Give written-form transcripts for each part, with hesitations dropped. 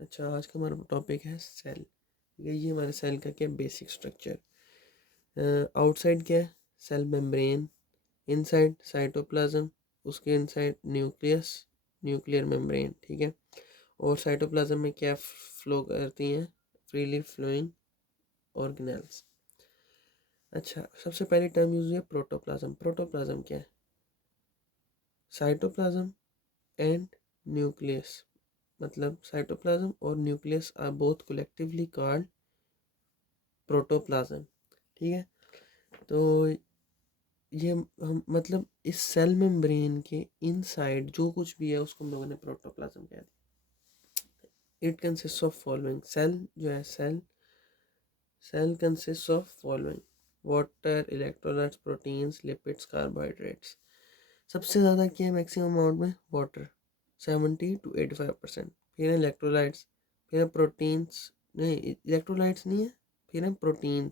अच्छा, आज का हमारा टॉपिक है सेल। ये हमारे सेल का क्या बेसिक स्ट्रक्चर। आउटसाइड क्या है? Cell membrane. इनसाइड साइटोप्लाज्म, उसके इनसाइड न्यूक्लियस, न्यूक्लियर मेम्ब्रेन, ठीक है। और साइटोप्लाज्म में क्या फ्लो करती हैं? Freely flowing organelles. अच्छा, सबसे पहली टर्म यूज हुई है प्रोटोप्लाज्म। प्रोटोप्लाज्म क्या है? साइटोप्लाज्म एंड न्यूक्लियस, मतलब साइटोप्लाज्म और nucleus are both collectively called protoplasm, ठीक है। तो ये हम मतलब इस सेल मेम्ब्रेन के इनसाइड जो कुछ भी है उसको हम लोगों ने प्रोटोप्लाज्म कह दिया। It consist of following. Cell जो है, cell consist of following: water, electrolytes, proteins, lipids, carbohydrates. सबसे ज़्यादा क्या है मैक्सिमम अमाउंट में? Water, 70 to 85%। फिर है इलेक्ट्रोलाइट्स, फिर है प्रोटीन्स, नहीं इलेक्ट्रोलाइट्स नहीं है, फिर है प्रोटीन,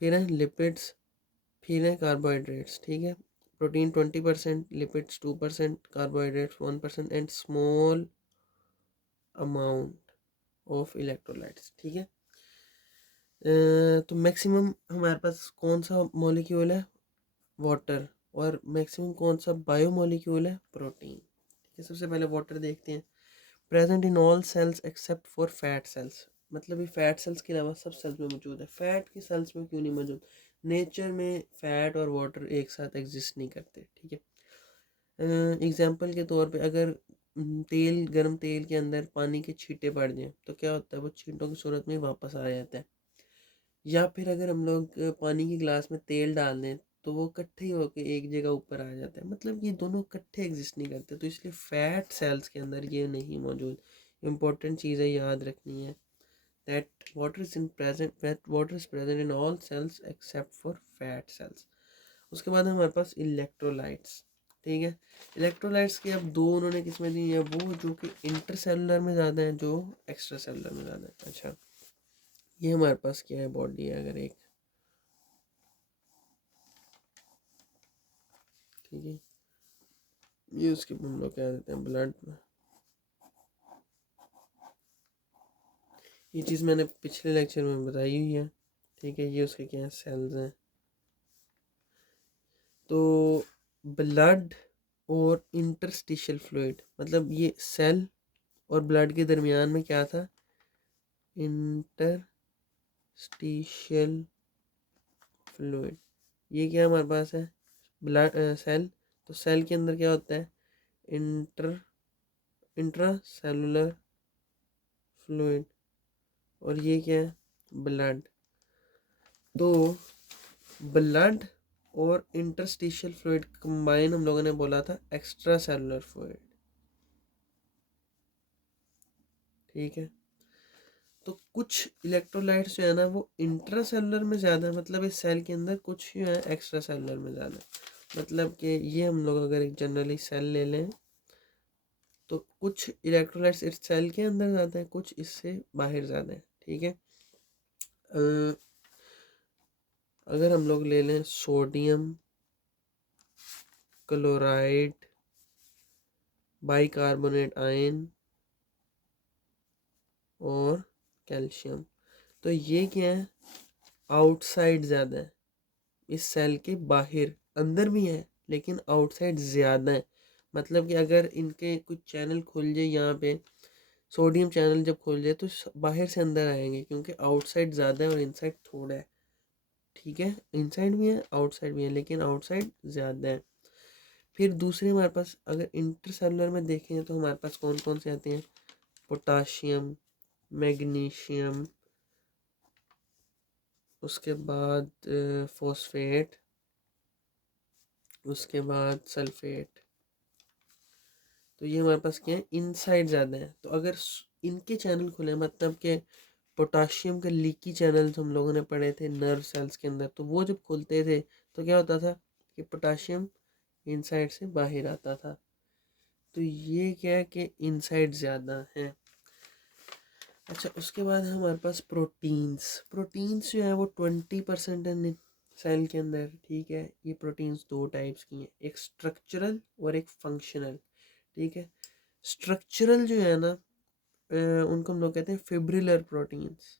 फिर है लिपिड्स, फिर है कार्बोहाइड्रेट्स, ठीक है। Protein 20%, lipids 2%, carbohydrates 1% and small amount of electrolytes, ठीक है। तो मैक्सिमम हमारे पास कौन सा मॉलिक्यूल है? वाटर। और मैक्सिमम कौन सा बायोमॉलिक्यूल है? प्रोटीन, ठीक है। सबसे पहले वाटर देखते हैं। Present in all cells except for fat cells, मतलब ये फैट सेल्स के अलावा सब सेल्स में मौजूद है। फैट के सेल्स में क्यों नहीं मौजूद? नेचर में फैट और वाटर एक साथ एग्जिस्ट नहीं करते, ठीक है। एग्जाम्पल के तौर पे अगर तेल, गर्म तेल के अंदर पानी के छींटे पड़ जाएं तो क्या होता है? वो छींटों की सूरत में वापस आ जाता है। या फिर अगर हम लोग पानी के गिलास में तेल डाल दें तो वो इकट्ठे ही होकर एक जगह ऊपर आ जाता है, मतलब ये दोनों इकट्ठे एग्जिस्ट नहीं करते। तो इसलिए फैट सेल्स के अंदर ये नहीं मौजूद। इंपॉर्टेंट चीज़ें याद रखनी है that water is present in all cells except for fat cells. उसके बाद हमारे पास इलेक्ट्रोलाइट्स, ठीक है। इलेक्ट्रोलाइट्स के अब दो उन्होंने किस्में दी है, वो जो कि इंटरसेलुलर में ज़्यादा है, जो एक्स्ट्रा सेलुलर में ज़्यादा है। अच्छा, ये हमारे पास क्या है? बॉडी है अगर एक, ठीक है। ये उसके हम लोग कह देते हैं ब्लड में। ये चीज़ मैंने पिछले लेक्चर में बताई हुई है, ठीक है। ये उसके क्या है? सेल्स हैं। तो ब्लड और इंटरस्टिशियल फ्लूइड, मतलब ये सेल और ब्लड के दरमियान में क्या था? Interstitial fluid. ये क्या हमारे पास है? Blood, cell. तो सेल के अंदर क्या होता है? Inter intracellular fluid. और ये क्या है? ब्लड। तो ब्लड और इंटरस्टिशियल फ्लूइड कंबाइन हम लोगों ने बोला था एक्स्ट्रा सेलुलर फ्लूइड, ठीक है। तो कुछ इलेक्ट्रोलाइट्स जो है ना वो इंट्रा सेलुलर में ज़्यादा है, मतलब इस सेल के अंदर, कुछ जो है एक्स्ट्रा सेलुलर में ज़्यादा है। मतलब कि ये हम लोग अगर एक जनरली सेल ले लें तो कुछ इलेक्ट्रोलाइट्स इस सेल के अंदर ज़्यादा है, कुछ इससे बाहर ज़्यादा है, ठीक है। अगर हम लोग ले लें सोडियम क्लोराइड, बाइकार्बोनेट आयन और कैल्शियम, तो ये क्या है? आउटसाइड ज़्यादा है इस सेल के बाहर। अंदर भी है लेकिन आउटसाइड ज़्यादा है। मतलब कि अगर इनके कुछ चैनल खुल जाए यहाँ पे, सोडियम चैनल जब खुल जाए तो बाहर से अंदर आएंगे, क्योंकि आउटसाइड ज़्यादा है और इनसाइड थोड़ा है, ठीक है। इनसाइड भी है आउटसाइड भी है लेकिन आउटसाइड ज़्यादा है। फिर दूसरे हमारे पास अगर इंटरसेलुलर में देखें तो हमारे पास कौन कौन से आते हैं? पोटाशियम, मैग्नीशियम, उसके बाद फॉस्फेट, उसके बाद सल्फेट। तो ये हमारे पास क्या है? इनसाइड ज़्यादा है। तो अगर इनके चैनल खुले, मतलब कि पोटाशियम के लीकी चैनल्स हम लोगों ने पढ़े थे नर्व सेल्स के अंदर, तो वो जब खुलते थे तो क्या होता था कि पोटाशियम इनसाइड से बाहर आता था। तो ये क्या है कि इनसाइड ज़्यादा है। अच्छा, उसके बाद है हमारे पास प्रोटीन्स। प्रोटीन्स जो है वो 20% है सेल के अंदर, ठीक है। ये प्रोटीन्स दो टाइप्स की हैं, एक स्ट्रक्चरल और एक फंक्शनल, ठीक है। स्ट्रक्चरल जो है ना उनको हम लोग कहते हैं फिब्रिलर प्रोटीन्स,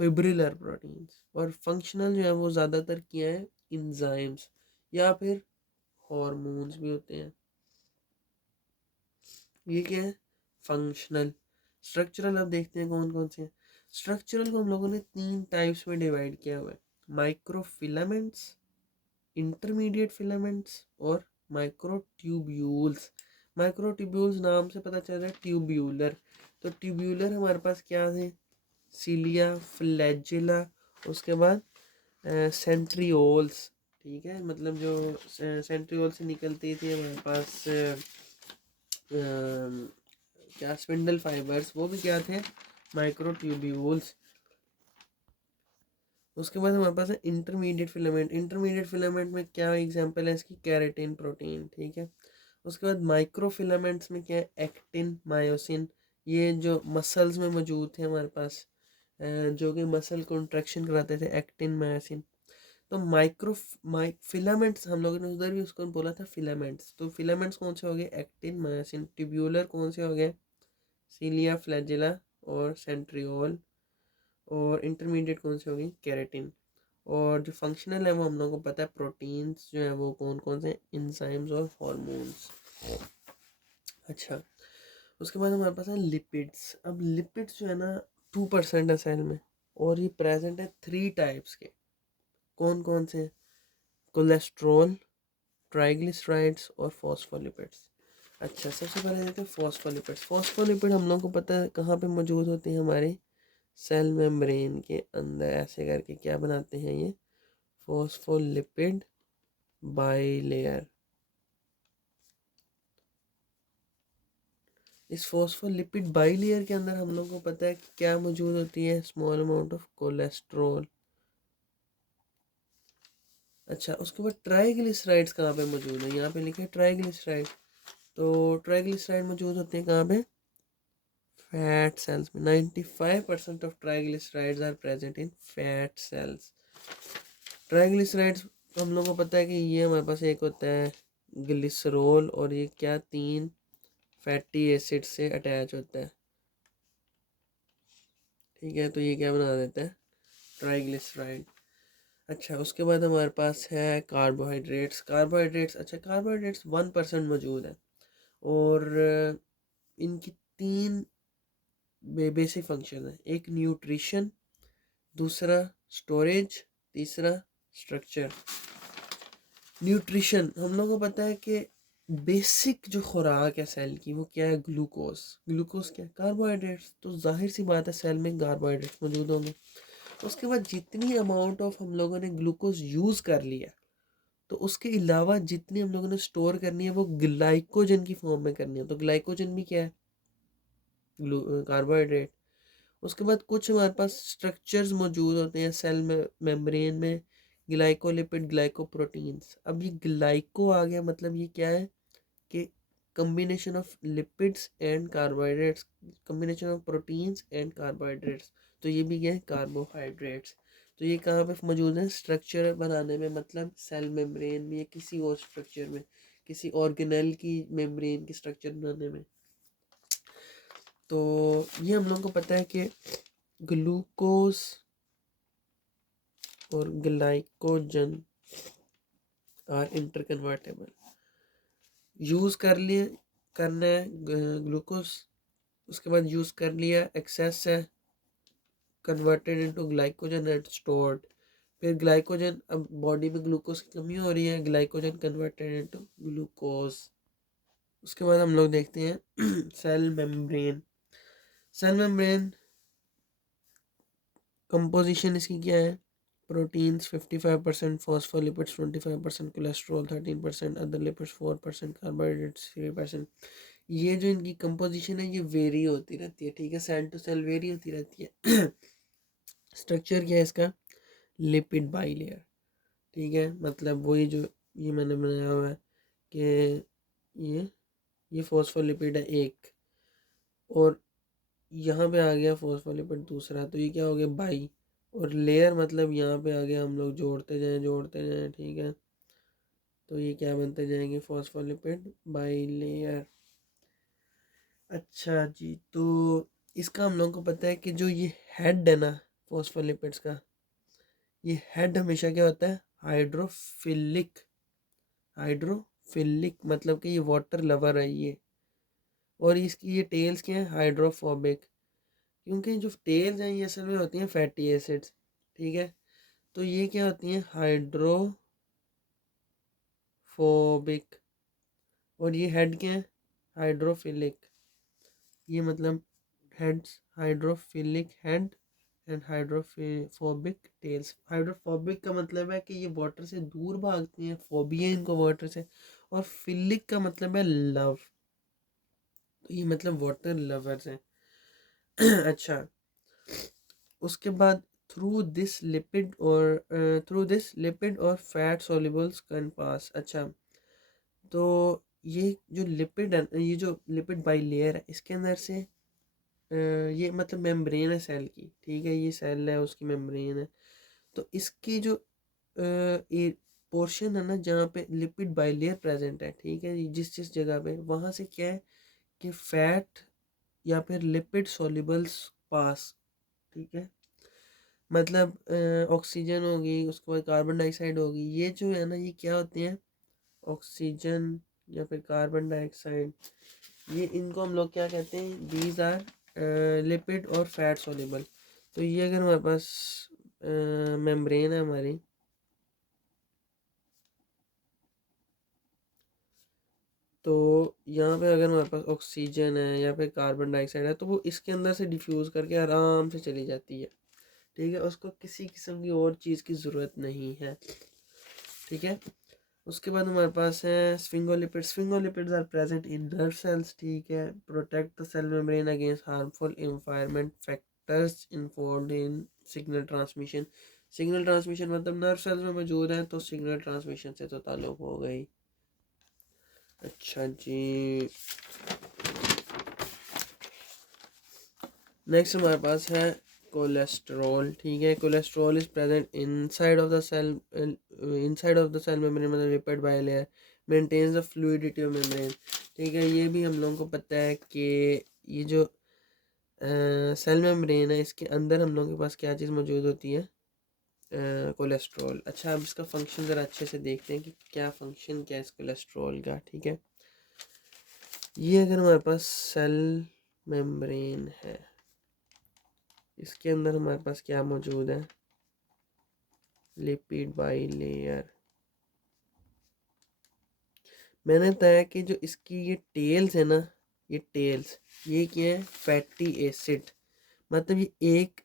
फिब्रिलर प्रोटीन्स। और फंक्शनल जो है वो ज़्यादातर क्या है, इंजाइम्स या फिर हॉर्मोन्स भी होते हैं। ये क्या है, फंक्शनल। स्ट्रक्चरल अब देखते हैं कौन कौन से हैं। स्ट्रक्चरल को हम लोगों ने 3 टाइप्स में डिवाइड किया हुआ है, माइक्रोफिलामेंट्स, इंटरमीडिएट फिलामेंट्स और माइक्रोट्यूब्यूल्स। माइक्रोट्यूब्यूल्स नाम से पता चल रहा है ट्यूब्यूलर। तो ट्यूब्यूलर हमारे पास क्या है, सीलिया, फ्लैजिला, उसके बाद सेंट्रियोल्स। ठीक है, मतलब जो सेंट्रियोल से निकलती थी हमारे पास क्या स्पिंडल फाइबर्स, वो भी क्या थे, माइक्रोट्यूब्यूल्स। उसके बाद हमारे पास है इंटरमीडिएट फिलामेंट। इंटरमीडिएट फिलामेंट में क्या एग्जांपल है इसकी, केराटिन प्रोटीन। ठीक है, उसके बाद माइक्रो फिलामेंट्स में क्या है, एक्टिन, मायोसिन। ये जो मसल्स में मौजूद थे हमारे पास, जो कि मसल कॉन्ट्रैक्शन कराते थे, एक्टिन, मायोसिन। तो फिलामेंट्स हम लोगों ने उधर भी उसको बोला था फिलामेंट्स। तो फिलामेंट्स कौन से हो गए, एक्टिन, मायोसिन। ट्यूब्यूलर कौन से हो गए, सीलिया, फ्लैजिला और सेंट्रियोल। और इंटरमीडिएट कौन सी होगी, केराटिन। और जो फंक्शनल है वो हम लोगों को पता है, प्रोटीन्स जो है वो कौन कौन से, इंजाइम्स और हॉर्मोन्स। अच्छा, उसके बाद हमारे पास है लिपिड्स। अब लिपिड्स जो है ना 2% है सेल में, और ये प्रेजेंट है 3 टाइप्स के। कौन कौन से, कोलेस्ट्रॉल, ट्राइग्लिसराइड्स और फॉस्फोलिपिड्स। अच्छा, सबसे पहले देखते हैं फॉस्फोलिपिड्स। फॉस्फोलिपिड हम लोग को पता है कहाँ पे मौजूद होते हैं, हमारे सेल मेम्ब्रेन के अंदर। ऐसे करके क्या बनाते हैं ये, फॉस्फोलिपिड बाइलेयर। इस फॉस्फोलिपिड बाइलेयर के अंदर हम लोग को पता है कि क्या मौजूद होती है, स्मॉल अमाउंट ऑफ कोलेस्ट्रॉल। अच्छा, उसके बाद ट्राइग्लिसराइड्स कहाँ पे मौजूद है, यहाँ पे लिखे है ट्राइग्लिसराइड। तो ट्राइग्लिसराइड मौजूद होते हैं कहाँ पे, फैट सेल्स में। 95% of triglycerides are present in fat cells. Triglycerides हम लोगों को पता है कि ये हमारे पास एक होता है ग्लिसरॉल, और ये क्या 3 फैटी एसिड से अटैच होता है। ठीक है, तो ये क्या बना देता है, ट्राइग्लिसराइड। अच्छा, उसके बाद हमारे पास है कार्बोहाइड्रेट्स। कार्बोहाइड्रेट्स, अच्छा कार्बोहाइड्रेट्स 1% मौजूद है। और इनकी 3 बेसिक फंक्शन है, एक न्यूट्रिशन, दूसरा स्टोरेज, तीसरा स्ट्रक्चर। न्यूट्रिशन हम लोगों को पता है कि बेसिक जो खुराक है सेल की वो क्या है, ग्लूकोज। ग्लूकोज क्या है, कार्बोहाइड्रेट्स। तो जाहिर सी बात है सेल में कार्बोहाइड्रेट्स मौजूद होंगे। उसके बाद जितनी अमाउंट ऑफ हम लोगों ने ग्लूकोज यूज़ कर लिया, तो उसके अलावा जितनी हम लोगों ने स्टोर करनी है वो ग्लाइकोजन की फॉर्म में करनी है। तो ग्लाइकोजन भी क्या है, कार्बोहाइड्रेट। उसके बाद कुछ हमारे पास स्ट्रक्चर्स मौजूद होते हैं सेल में, मेम्ब्रेन में, ग्लाइकोलिपिड, ग्लाइकोप्रोटीन्स। अब ये ग्लाइको आ गया, मतलब ये क्या है कि combination of lipids and carbohydrates, combination of proteins and carbohydrates. तो ये भी क्या है, कार्बोहाइड्रेट्स। तो ये कहाँ पे मौजूद है, स्ट्रक्चर बनाने में, मतलब सेल मेम्ब्रेन में या किसी और स्ट्रक्चर में, किसी ऑर्गेनेल की मेम्ब्रेन की स्ट्रक्चर बनाने में। तो ये हम लोग को पता है कि ग्लूकोज और ग्लाइकोजन आर इंटरकन्वर्टेबल। यूज़ कर लिए, करना है ग्लूकोज, उसके बाद यूज़ कर लिया, एक्सेस है, converted into glycogen and stored. फिर ग्लाइकोजन, अब बॉडी में ग्लूकोज की कमी हो रही है, ग्लाइकोजन कन्वर्टेड इनटू ग्लूकोज। उसके बाद हम लोग देखते हैं cell membrane. Cell membrane composition इसकी क्या है, proteins 55%, phospholipids 25%, cholesterol 13%, other lipids 4%, carbohydrates 3%। ये जो इनकी कंपोजिशन है ये वेरी होती रहती है। ठीक है, सेल टू सेल वेरी होती रहती है। स्ट्रक्चर क्या है इसका, लिपिड बाइलेयर। ठीक है, मतलब वही जो ये मैंने बनाया हुआ है कि ये ये फॉस्फोलिपिड है एक, और यहाँ पे आ गया फॉस्फोलिपिड दूसरा, तो ये क्या हो गया, बाई। और लेयर मतलब यहाँ पे आ गया, हम लोग जोड़ते जाएं जोड़ते जाएं। ठीक है, तो ये क्या बनते जाएंगे, फॉस्फोलिपिड बाई लेयर। अच्छा जी, तो इसका हम लोगों को पता है कि जो ये हेड है ना फॉस्फोलिपिड्स का, ये हेड हमेशा क्या होता है, हाइड्रोफिलिक। हाइड्रोफिलिक मतलब कि ये वाटर लवर है ये। और इसकी ये टेल्स क्या है, हाइड्रोफोबिक। क्योंकि जो टेल्स हैं ये असल में होती हैं फैटी एसिड्स, ठीक है। तो ये क्या होती हैं, हाइड्रोफोबिक। और ये हेड क्या है, हाइड्रोफिलिक। ये मतलब heads, hydrophilic head and hydrophobic tails. Hydrophobic का मतलब है कि ये वाटर से दूर भागती हैं, फोबिया इनको वाटर से। और फिलिक का मतलब है लव, तो ये मतलब वाटर लवर्स हैं। अच्छा, उसके बाद थ्रू दिस लिपिड और फैट सॉल्युबल्स कैन पास। अच्छा, तो ये जो लिपिड है, ये जो लिपिड बाई लेयर है, इसके अंदर से ये मतलब मेम्ब्रेन है सेल की, ठीक है। ये सेल है, उसकी मेम्ब्रेन है। तो इसकी जो पोर्शन है ना जहाँ पे लिपिड बाइलेयर प्रेजेंट है, ठीक है, जिस जिस जगह पे, वहाँ से क्या है कि फैट या फिर लिपिड सॉल्युबल्स पास, ठीक है। मतलब ऑक्सीजन होगी, उसके बाद कार्बन डाइऑक्साइड होगी, ये जो है ना ये क्या होते हैं, ऑक्सीजन या फिर कार्बन डाइऑक्साइड, ये इनको हम लोग क्या कहते हैं, दीज आर लिपिड और फैट सॉल्युबल। तो ये अगर हमारे पास मेम्ब्रेन है हमारी, तो यहाँ पे अगर हमारे पास ऑक्सीजन है या फिर कार्बन डाइऑक्साइड है, तो वो इसके अंदर से डिफ्यूज़ करके आराम से चली जाती है, ठीक है। उसको किसी किस्म की और चीज़ की ज़रूरत नहीं है, ठीक है। उसके बाद हमारे पास है sphingolipids. Sphingolipids are present in nerve cells, ठीक है। Protect the cell membrane against harmful environment factors involved in signal transmission. Signal transmission मतलब नर्व सेल्स में मौजूद है, तो सिग्नल ट्रांसमिशन से तो ताल्लुक हो गई। अच्छा जी, नेक्स्ट हमारे पास है कोलेस्ट्रॉल, ठीक है। Cholesterol is present inside of the cell, inside of the cell membrane मतलब lipid bilayer, maintains the fluidity of membrane, ठीक है। ये भी हम लोगों को पता है कि ये जो सेल मेम्ब्रेन है, इसके अंदर हम लोगों के पास क्या चीज़ मौजूद होती है, कोलेस्ट्रॉल। अच्छा, अब इसका फंक्शन ज़रा अच्छे से देखते हैं कि क्या फंक्शन क्या है इस कोलेस्ट्रॉल का, ठीक है। ये अगर हमारे पास सेल मेम्ब्रेन है, इसके अंदर हमारे पास क्या मौजूद है, लिपिड बाई लेयर। मैंने बताया कि जो इसकी ये टेल्स है ना, ये टेल्स, ये क्या है, फैटी एसिड। मतलब ये एक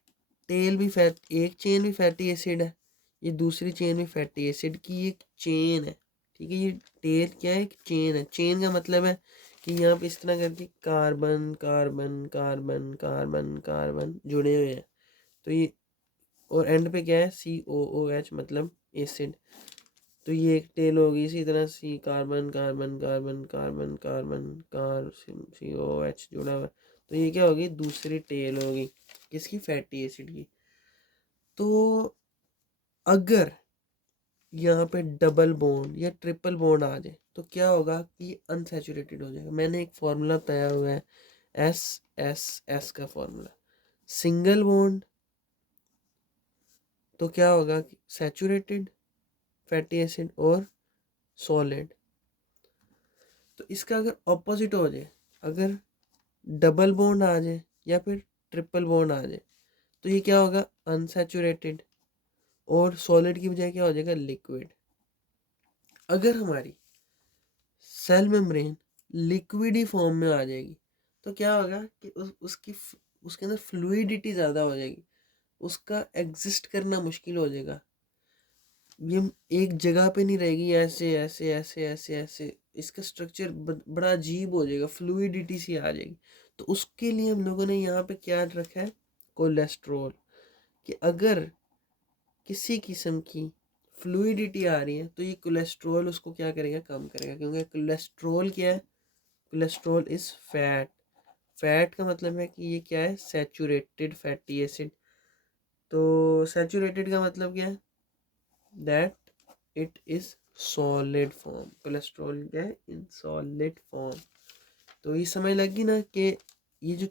टेल भी फैट, एक चेन भी फैटी एसिड है, ये दूसरी चेन भी फैटी एसिड की एक चेन है, ठीक है। ये टेल क्या है, एक चेन है। चेन का मतलब है कि यहाँ पे इस तरह करके carbon carbon carbon carbon carbon जुड़े हुए हैं। तो ये, और एंड पे क्या है, COOH मतलब एसिड। तो ये एक टेल होगी। इसी तरह C carbon carbon carbon carbon carbon COH जुड़ा हुआ है। तो ये क्या होगी, दूसरी टेल होगी किसकी, फैटी एसिड की। तो अगर यहाँ पे डबल बॉन्ड या ट्रिपल बॉन्ड आ जाए तो क्या होगा कि अनसैचुरेटेड हो जाएगा। मैंने एक फॉर्मूला बताया हुआ है, SSS का फॉर्मूला। सिंगल बॉन्ड तो क्या होगा कि सैचुरेटेड फैटी एसिड और सॉलिड। तो इसका अगर ऑपोजिट हो जाए, अगर डबल बॉन्ड आ जाए या फिर ट्रिपल बॉन्ड आ जाए, तो ये क्या होगा, अनसैचुरेटेड, और सॉलिड की बजाय क्या हो जाएगा, लिक्विड। अगर हमारी सेल मेम्ब्रेन लिक्विड ही फॉर्म में आ जाएगी तो क्या होगा कि उसके अंदर फ्लूइडिटी ज़्यादा हो जाएगी, उसका एग्जिस्ट करना मुश्किल हो जाएगा। ये एक जगह पे नहीं रहेगी, ऐसे ऐसे ऐसे ऐसे ऐसे, इसका स्ट्रक्चर बड़ा अजीब हो जाएगा, फ्लूइडिटी सी आ जाएगी। तो उसके लिए हम लोगों ने यहाँ पे क्या रखा है, कोलेस्ट्रॉल। कि अगर किसी किस्म की फ्लूइडिटी आ रही है तो ये कोलेस्ट्रॉल उसको क्या करेगा, कम करेगा। क्योंकि कोलेस्ट्रॉल क्या है, कोलेस्ट्रॉल इज फैट। फैट का मतलब है कि ये क्या है, सैचुरेटेड फैटी एसिड। तो सैचुरेटेड का मतलब क्या है, that it is solid form. Cholesterol क्या है, इन सॉलिड फॉर्म। तो ये समझ लगी ना कि ये जो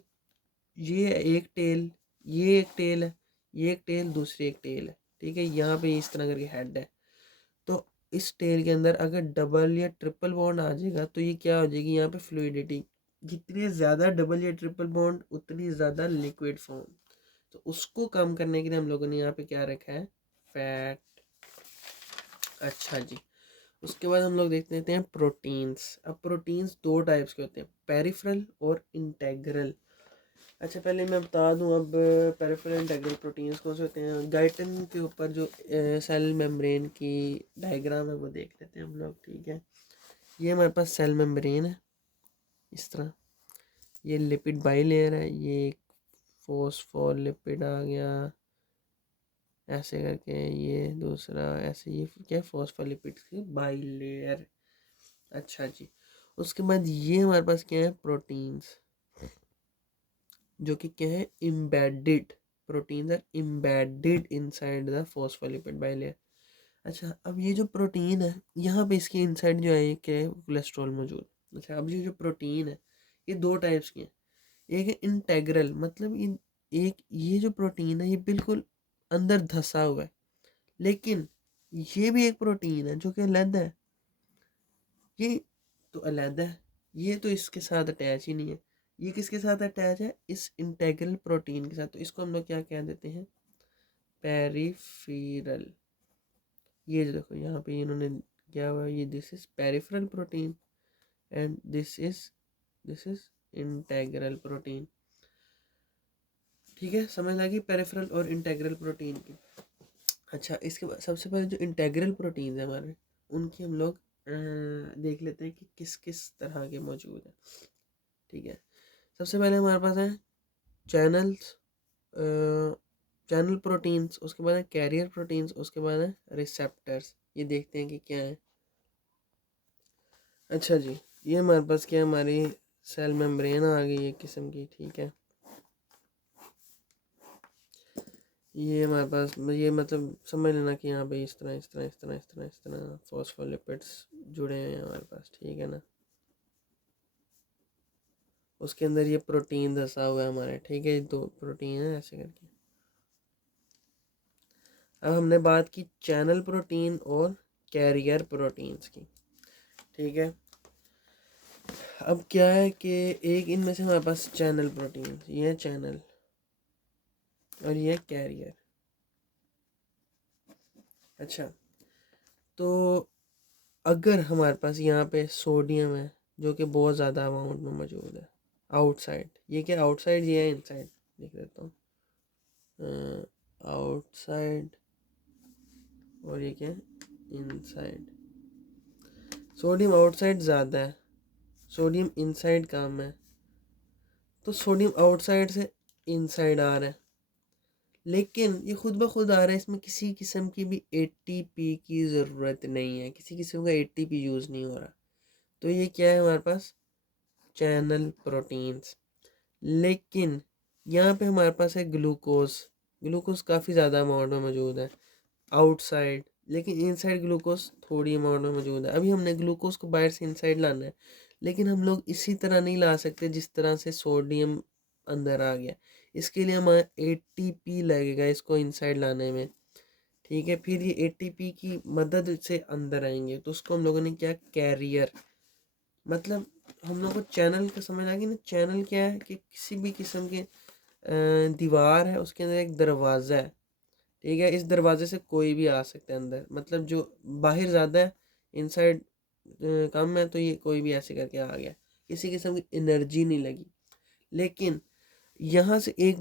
ये एक टेल, ये एक टेल है, ये एक टेल, दूसरी एक टेल है, ठीक है। यहाँ पे इस तरह करके हेड है। तो इस टेल के अंदर अगर डबल या ट्रिपल बॉन्ड आ जाएगा तो ये क्या हो जाएगी, यहाँ पे फ्लूइडिटी, जितनी ज़्यादा डबल या ट्रिपल बॉन्ड उतनी ज़्यादा लिक्विड फॉर्म। तो उसको कम करने के लिए हम लोगों ने यहाँ पे क्या रखा है, फैट। अच्छा जी, उसके बाद हम लोग देख लेते हैं प्रोटीन्स। अब प्रोटीन्स दो टाइप्स के होते हैं, पेरिफेरल और इंटेग्रल। अच्छा पहले मैं बता दूं, अब पेरिफेरल इंटेग्रल प्रोटीन्स कौन से होते हैं। गाइटन के ऊपर जो सेल मेम्ब्रेन की डायग्राम है वो देख लेते हैं हम लोग, ठीक है। ये हमारे पास सेल मेम्ब्रेन है इस तरह, ये लिपिड बाई लेयर है, ये एक फॉस्फोलिपिड आ गया ऐसे करके, ये दूसरा ऐसे, ये क्या फॉस्फोलिपिड की बाई लेयर। अच्छा जी, उसके बाद ये हमारे पास क्या है, प्रोटीन्स, जो कि क्या है, embedded. Proteins are embedded inside the phospholipid bilayer. अच्छा अब ये जो प्रोटीन है, यहाँ पे इसके इनसाइड जो है ये क्या है, कोलेस्ट्रॉल मौजूद। अच्छा अब ये जो प्रोटीन है ये दो टाइप्स की है। एक है इंटेग्रल, मतलब इन एक ये जो प्रोटीन है ये बिल्कुल अंदर धसा हुआ है, लेकिन ये भी एक प्रोटीन है जो कि अलग है। ये तो अलग है, ये तो इसके साथ अटैच ही नहीं है। ये किसके साथ अटैच है, इस इंटेग्रल प्रोटीन के साथ। तो इसको हम लोग क्या कह देते हैं, पेरिफेरल। ये जो देखो यहाँ पे इन्होंने क्या हुआ, ये this is peripheral protein and this is integral protein, ठीक है। समझ लगी पेरिफेरल और इंटेग्रल प्रोटीन की। अच्छा इसके बाद सबसे पहले जो इंटेग्रल प्रोटीन है हमारे, उनकी हम लोग देख लेते हैं कि किस किस तरह के मौजूद है, ठीक है। सबसे पहले हमारे पास है चैनल्स, चैनल प्रोटीन्स, उसके बाद है कैरियर प्रोटीन्स, उसके बाद है रिसेप्टर्स। ये देखते हैं कि क्या है। अच्छा जी, ये हमारे पास क्या है, हमारी सेल मेम्ब्रेन आ गई एक किस्म की, ठीक है। ये हमारे पास ये मतलब समझ लेना कि यहाँ पे इस तरह इस तरह इस तरह इस तरह इस तरह फॉस्फोलिपिड्स जुड़े हैं हमारे पास, ठीक है ना। उसके अंदर ये प्रोटीन धसा हुआ है हमारे, ठीक है, दो प्रोटीन है ऐसे करके। अब हमने बात की चैनल प्रोटीन और कैरियर प्रोटीन्स की, ठीक है। अब क्या है कि एक इनमें से हमारे पास चैनल प्रोटीन, ये है चैनल और ये है कैरियर। अच्छा तो अगर हमारे पास यहाँ पे सोडियम है जो कि बहुत ज़्यादा अमाउंट में मौजूद है आउटसाइड, ये क्या आउटसाइड, ये है इनसाइड, देख लेता हूँ, आउटसाइड और ये क्या है, इनसाइड। सोडियम आउटसाइड ज़्यादा है, सोडियम इनसाइड कम है, तो सोडियम आउटसाइड से इनसाइड आ रहा है, लेकिन ये खुद ब खुद आ रहा है, इसमें किसी किस्म की भी एटीपी की ज़रूरत नहीं है, किसी किस्म का एटीपी यूज़ नहीं हो रहा। तो ये क्या है हमारे पास, चैनल प्रोटीन्स। लेकिन यहाँ पे हमारे पास है ग्लूकोज, ग्लूकोज काफ़ी ज़्यादा अमाउंट में मौजूद है आउटसाइड, लेकिन इनसाइड ग्लूकोज थोड़ी अमाउंट में मौजूद है। अभी हमने ग्लूकोज को बाहर से इनसाइड लाना है, लेकिन हम लोग इसी तरह नहीं ला सकते जिस तरह से सोडियम अंदर आ गया। इसके लिए हमारा एटीपी लगेगा इसको इनसाइड लाने में, ठीक है। फिर ये एटीपी की मदद से अंदर आएंगे, तो उसको हम लोगों ने क्या, कैरियर, मतलब हम लोग को चैनल का समझ आ गया ना। चैनल क्या है कि किसी भी किस्म के दीवार है, उसके अंदर एक दरवाज़ा है, ठीक है। इस दरवाजे से कोई भी आ सकता है अंदर, मतलब जो बाहर ज़्यादा है इनसाइड कम है, तो ये कोई भी ऐसे करके आ गया, किसी किस्म की एनर्जी नहीं लगी। लेकिन यहाँ से एक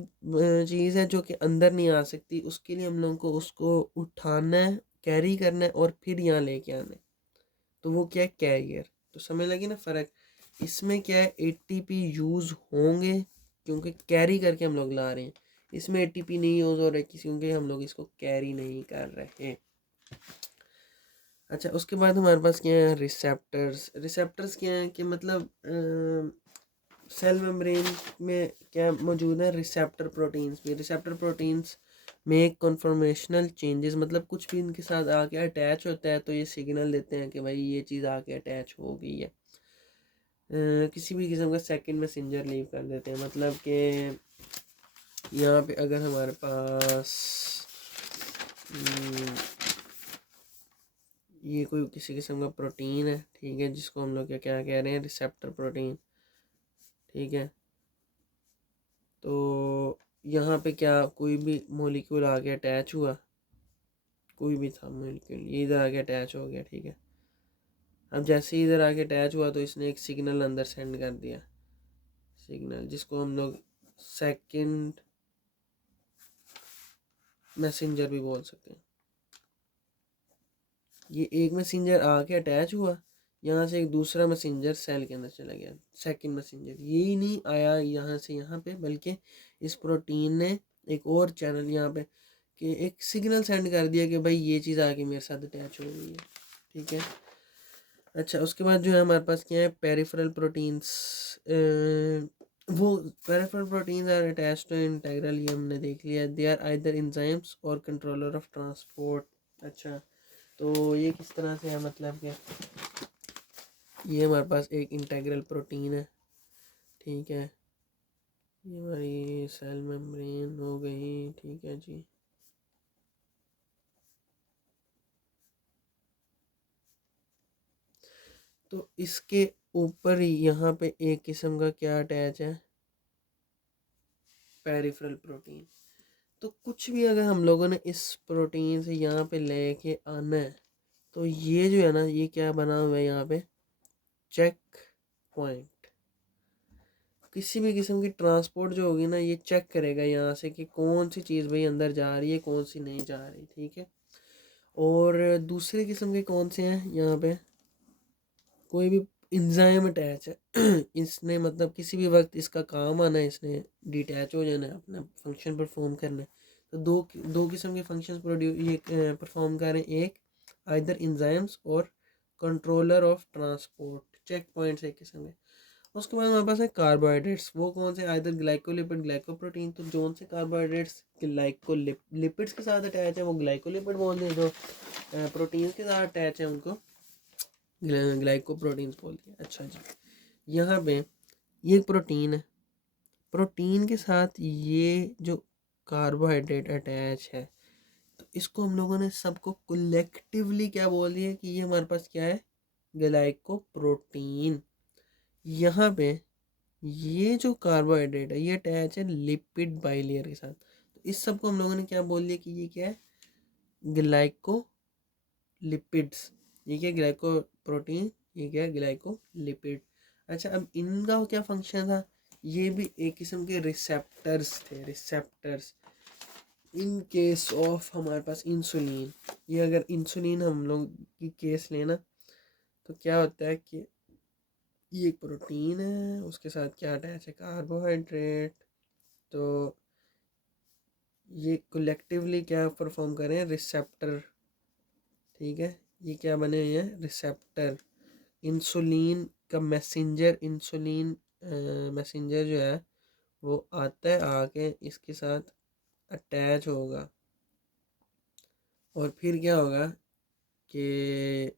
चीज़ है जो कि अंदर नहीं आ सकती, उसके लिए हम लोगों को उसको उठाना है, कैरी करना है और फिर यहाँ लेके आना है, तो वो क्या है, कैरियर। तो समझ लगी ना फ़र्क। इसमें क्या है, एटीपी यूज़ होंगे क्योंकि कैरी करके हम लोग ला रहे हैं, इसमें एटीपी नहीं यूज़ हो रहा है क्योंकि हम लोग इसको कैरी नहीं कर रहे। अच्छा उसके बाद हमारे पास क्या है, रिसेप्टर्स। रिसेप्टर्स क्या है कि मतलब सेल मेम्ब्रेन में क्या मौजूद है, रिसेप्टर प्रोटीन्स भी। रिसेप्टर प्रोटीन्स में कन्फर्मेशनल चेंजेस, मतलब कुछ भी इनके साथ आके अटैच होता है तो ये सिग्नल देते हैं कि भाई ये चीज़ आके अटैच हो गई है। किसी भी किस्म का सेकंड मैसेंजर लीव कर देते हैं, मतलब कि यहाँ पे अगर हमारे पास ये कोई किसी किस्म का प्रोटीन है, ठीक है, जिसको हम लोग क्या क्या कह रहे हैं, रिसेप्टर प्रोटीन, ठीक है। तो यहाँ पे क्या कोई भी मॉलिक्यूल आके अटैच हुआ, कोई भी था मॉलिक्यूल, ये इधर आके अटैच हो गया, ठीक है। अब जैसे ही इधर आके अटैच हुआ तो इसने एक सिग्नल अंदर सेंड कर दिया, सिग्नल जिसको हम लोग सेकंड मैसेंजर भी बोल सकते हैं। ये एक मैसेंजर आके अटैच हुआ, यहाँ से एक दूसरा मैसेंजर सेल के अंदर चला गया, सेकंड मैसेंजर। ये नहीं आया यहाँ से यहाँ पे, बल्कि इस प्रोटीन ने एक और चैनल यहाँ पे कि एक सिग्नल सेंड कर दिया कि भाई ये चीज़ आके मेरे साथ अटैच हो गई है, ठीक है। अच्छा, उसके बाद जो है हमारे पास क्या है, पेरिफेरल प्रोटीन्स। वो peripheral proteins are attached to integral, ये हमने देख लिया। दे आर आइदर एंजाइम्स और कंट्रोलर ऑफ ट्रांसपोर्ट। अच्छा, तो ये किस तरह से है, मतलब कि ये हमारे पास एक इंटीग्रल प्रोटीन है, ठीक है। ये हमारी सेल मेम्ब्रेन हो गई, ठीक है जी। तो इसके ऊपर ही यहाँ पे एक किस्म का क्या अटैच है, पेरिफेरल प्रोटीन। तो कुछ भी अगर हम लोगों ने इस प्रोटीन से यहाँ पे लेके आना है, तो ये जो है ना, ये क्या बना हुआ है यहाँ पे, चेक पॉइंट। किसी भी किस्म की ट्रांसपोर्ट जो होगी ना, ये चेक करेगा यहाँ से कि कौन सी चीज़ भाई अंदर जा रही है, कौन सी नहीं जा रही, ठीक है। और दूसरे किस्म के कौन से हैं यहाँ पे, कोई भी इंजाइम अटैच है इसने मतलब किसी भी वक्त इसका काम आना है, इसने डिटैच हो जाना है, अपना फंक्शन परफॉर्म करना है। तो दो किस्म के फंक्शंस ये परफॉर्म करें, एक आइदर इंजाइम्स और controller of transport, check points एक किस्म के। उसके बाद हमारे पास है कार्बोहाइड्रेट्स। वो कौन से, आइदर ग्लाइकोलिपिड, ग्लाइकोप्रोटीन। तो जोन से कार्बोहाइड्रेट्स ग्लाइकोलिपिड्स के साथ अटैच है वो ग्लाइकोलिपिड बोल दिए, जो प्रोटीन के साथ अटैच है उनको ग्लाइकोप्रोटीन्स बोल दिया। अच्छा जी, यहाँ पे ये एक प्रोटीन है, प्रोटीन के साथ ये जो कार्बोहाइड्रेट अटैच है, तो इसको हम लोगों ने सबको कलेक्टिवली क्या बोल दिया कि ये हमारे पास क्या है, ग्लाइकोप्रोटीन। यहाँ पे ये जो कार्बोहाइड्रेट है ये अटैच है लिपिड बाइलेयर के साथ, तो इस सब को हम लोगों ने क्या बोल दिया कि ये क्या है, ग्लाइकोलिपिड्स। ये क्या, ग्लाइकोप्रोटीन, ये क्या है, ग्लाइकोलिपिड। अच्छा, अब इनका क्या फंक्शन था, ये भी एक किस्म के रिसेप्टर्स थे, रिसेप्टर्स इन केस ऑफ हमारे पास इंसुलिन। ये अगर इंसुलिन हम लोग की केस लेना, तो क्या होता है कि ये एक प्रोटीन है, उसके साथ क्या अटैच है, कार्बोहाइड्रेट। तो ये कलेक्टिवली क्या परफॉर्म करें, रिसेप्टर, ठीक है। ये क्या बने हुए हैं, रिसेप्टर। इंसुलिन का मैसेंजर, इंसुलिन मैसेंजर जो है वो आता है, आके इसके साथ अटैच होगा, और फिर क्या होगा कि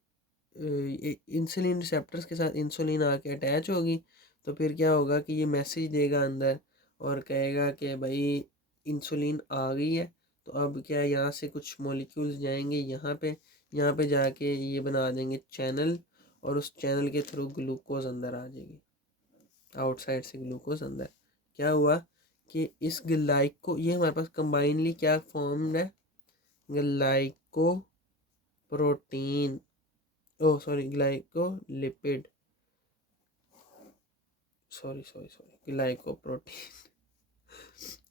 इंसुलिन रिसेप्टर्स के साथ इंसुलिन आके अटैच होगी। तो फिर क्या होगा कि ये मैसेज देगा अंदर और कहेगा कि भाई इंसुलिन आ गई है। तो अब क्या, यहाँ से कुछ मॉलिक्यूल्स जाएंगे यहाँ पे, यहाँ पे जाके ये बना देंगे चैनल, और उस चैनल के थ्रू ग्लूकोज अंदर आ जाएगी, आउटसाइड से ग्लूकोज अंदर। क्या हुआ कि इस ग्लाइको, ये हमारे पास कंबाइनली क्या फॉर्म्ड है, ग्लाइको प्रोटीन, ओ सॉरी ग्लाइकोलिपिड, सॉरी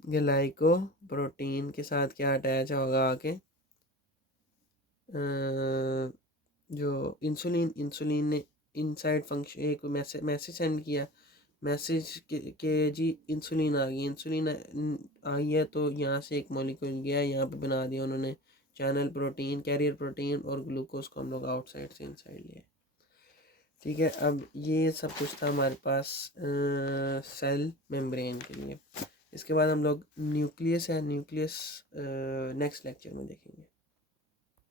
ग्लाइकोप्रोटीन के साथ क्या अटैच होगा आके, जो इंसुलिन ने इनसाइड फंक्शन एक मैसेज सेंड किया, मैसेज के जी इंसुलिन आ गई, इंसुलिन आई है, तो यहाँ से एक मॉलिक्यूल गया, यहाँ पे बना दिया उन्होंने चैनल प्रोटीन, कैरियर प्रोटीन, और ग्लूकोज को हम लोग आउटसाइड से इनसाइड लिया, ठीक है। अब ये सब कुछ था हमारे पास सेल मेम्ब्रेन के लिए। इसके बाद हम लोग न्यूक्लियस है, न्यूक्लियस नेक्स्ट लेक्चर में देखेंगे।